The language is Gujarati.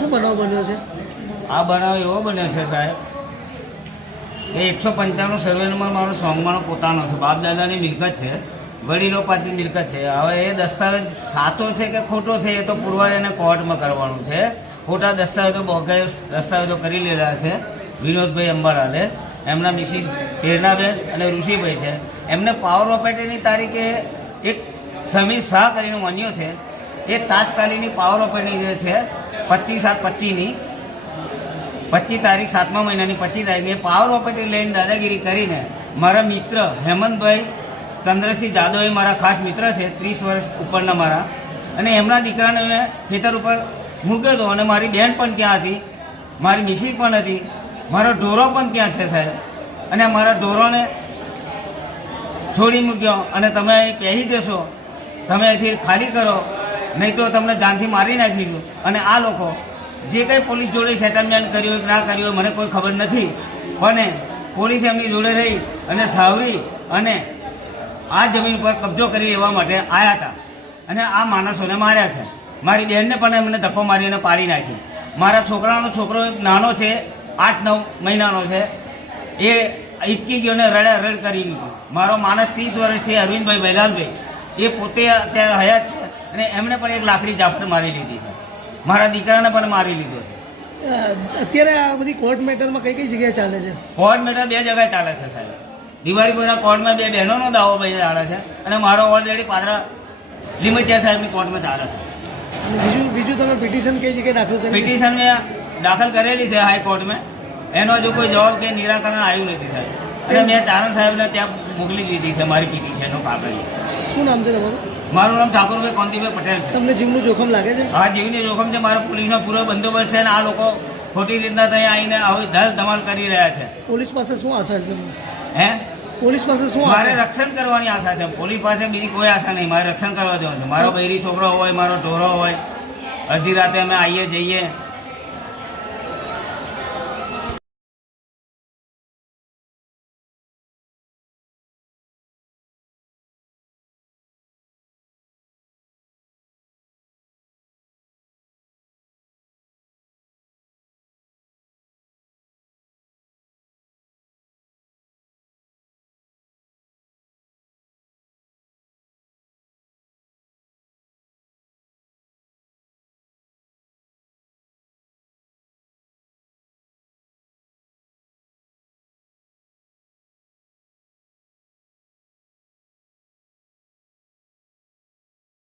બનાવ બન્યો છે? આ બનાવ એવો બન્યો છે સાહેબ એ એકસો પંચાણું સર્વેમાં મારો સોંગમાનો પોતાનો છે. બાપ દાદાની મિલકત છે, વડીલો પાસેની મિલકત છે. હવે એ દસ્તાવેજ સાચો છે કે ખોટો છે એ તો પુરવાર એને કોર્ટમાં કરવાનું છે. ખોટા દસ્તાવેજો બોગાઈ દસ્તાવેજો કરી લેલા છે વિનોદભાઈ અંબાલાલે. એમના મિસિસ પ્રેરણાબેન અને ઋષિભાઈ છે. એમને પાવર ઓફ એટર્ની તારીખે એક સમીર શાહ કરીને માન્યો છે. એ તાત્કાલિકની પાવર ઓફ એટર્ની જે છે પચીસ સાત, પચીસની. પચીસ તારીખ સાતમા મહિનાની પચીસ તારીખની પાવર ઓપરેટી લઈને દાદાગીરી કરીને મારા મિત્ર હેમંતભાઈ ચંદ્રસિંહ જાદવ એ મારા ખાસ મિત્ર છે, ત્રીસ વર્ષ ઉપરના મારા. અને એમના દીકરાને મેં ખેતર ઉપર મૂક્યો હતો અને મારી બહેન પણ ત્યાં હતી. મારી મિસિસ પણ હતી. મારો ઢોરો પણ ત્યાં છે સાહેબ. અને મારા ઢોરોને છોડી મૂક્યો. અને તમે અહીં પહેરી દેશો. તમે અહીંથી ખાલી કરો. નહીં તો તમને જાનથી મારી નાખીશું. અને આ લોકો જે કંઈ પોલીસ જોડે સેટલમેન્ટ કર્યું હોય કે ના કર્યું હોય, મને કોઈ ખબર નથી. પણ પોલીસ એમની જોડે રહી અને સાવરી અને આ જમીન પર કબજો કરી લેવા માટે આવ્યા હતા. અને આ માણસોને માર્યા છે. મારી બહેનને પણ એમને ધક્કો મારીને પાડી નાખી. મારા છોકરાનો છોકરો નાનો છે, આઠ, નવ મહિનાનો છે. એ ઇટકી ગયો ને રડા રડ કરી મૂક્યો. મારો માણસ ત્રીસ વર્ષથી અરવિંદભાઈ બૈલાલભાઈ એ પોતે અત્યારે હયાત છે. અને એમણે પણ એક લાકડી ઝાપટ મારી લીધી છે. મારા દીકરાને પણ મારી લીધો છે. અત્યારે આ બધી કોર્ટ મેટરમાં કઈ કઈ જગ્યાએ ચાલે છે? કોર્ટ મેટર બે જગ્યાએ ચાલે છે સાહેબ. દિવાળીપુરના કોર્ટમાં બે બહેનોનો દાવો ભાઈ ચાલે છે અને મારો ઓલરેડી પાદરા લીમચિયા સાહેબની કોર્ટમાં ચાલે છે. બીજું બીજું તમે પિટિશન કઈ જગ્યાએ દાખલ કરી? પિટિશન મેં દાખલ કરેલી છે હાઈકોર્ટમાં એનો હજુ કોઈ જવાબ કે નિરાકરણ આવ્યું નથી સાહેબ. અને મેં તારણ સાહેબને ત્યાં મોકલી દીધી છે મારી પિટિશનનો કાગળ શું નામ છે તમારું? મારું નામ ઠાકોરભાઈ કોંતીભાઈ પટેલ છે. તમને જીવનું જોખમ લાગે છે? હા જીવની જોખમ છે. મારા પોલીસનો પૂરો બંદોબસ્ત છે અને આ લોકો ખોટી રીતના ત્યાં આવીને આવી ધર ધમાલ કરી રહ્યા છે. પોલીસ પાસે શું આશા છે હે? પોલીસ પાસે શું મારે રક્ષણ કરવાની આશા છે. પોલીસ પાસે બીજી કોઈ આશા નહીં. મારે રક્ષણ કરવા દેવાનું છે. મારો બૈરી છોકરો હોય મારો ઢોરો હોય અડધી રાતે અમે આવીએ જઈએ.